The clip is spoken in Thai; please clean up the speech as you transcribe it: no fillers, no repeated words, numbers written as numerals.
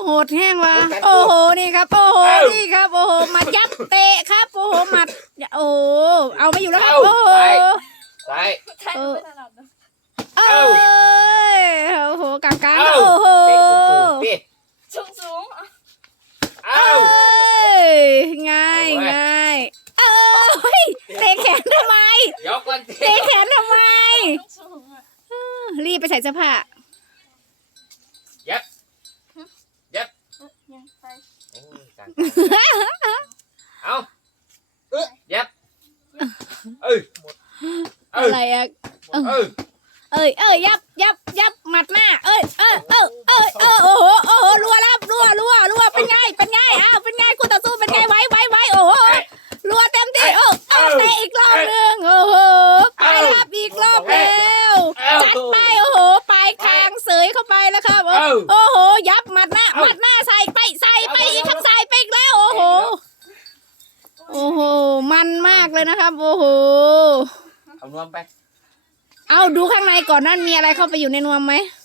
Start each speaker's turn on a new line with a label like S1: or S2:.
S1: โหดแห้งว่ะโอ้โหนี่ครับโอ้โหนี่ครับโอ้โหหมัดยับเตะครับโอ้โหหมัดโอ้โหเอาไม่อยู่แล้วครับโอ้โห
S2: ซ้าย
S3: ใช่ไม่ถนัดนะ
S1: เอ้ยโอ้โหกลางๆโอ้โห
S2: เตะสูงๆพี่
S3: สูงสูง
S1: เอ้ยง่ายง่ายเอ้ยเตะแขนทำไม
S2: ยกกัน
S1: เตะแขนทำไม
S3: สูงอ่ะ
S1: รีบไปใส่เสื้อผ้า
S2: ยับ
S3: ยังไป
S2: เอายับ
S1: อะไรอะยับหมัดหน้าโอ้โหโอ้โหรัวแล้วรัวเป็นไงอ้าวเป็นไงกูต่อสู้เป็นไงไว้โอ้โหรัวเต็มที่โอ้เตะอีกรอบนึงโอ้โหไปรับอีกรอบแล้วจัดไปโอ้โหปลายคางเสยเข้าไปแล้วครับโอ้โหยับหมัดหน้าใส่ไปอีกครับใส่ไปอีกแล้วโอ้โหมันมากเลยนะครับโอ้โห
S2: เอานวมไป
S1: เอาดูข้างในก่อนนั่นมีอะไรเข้าไปอยู่ในนวมไหม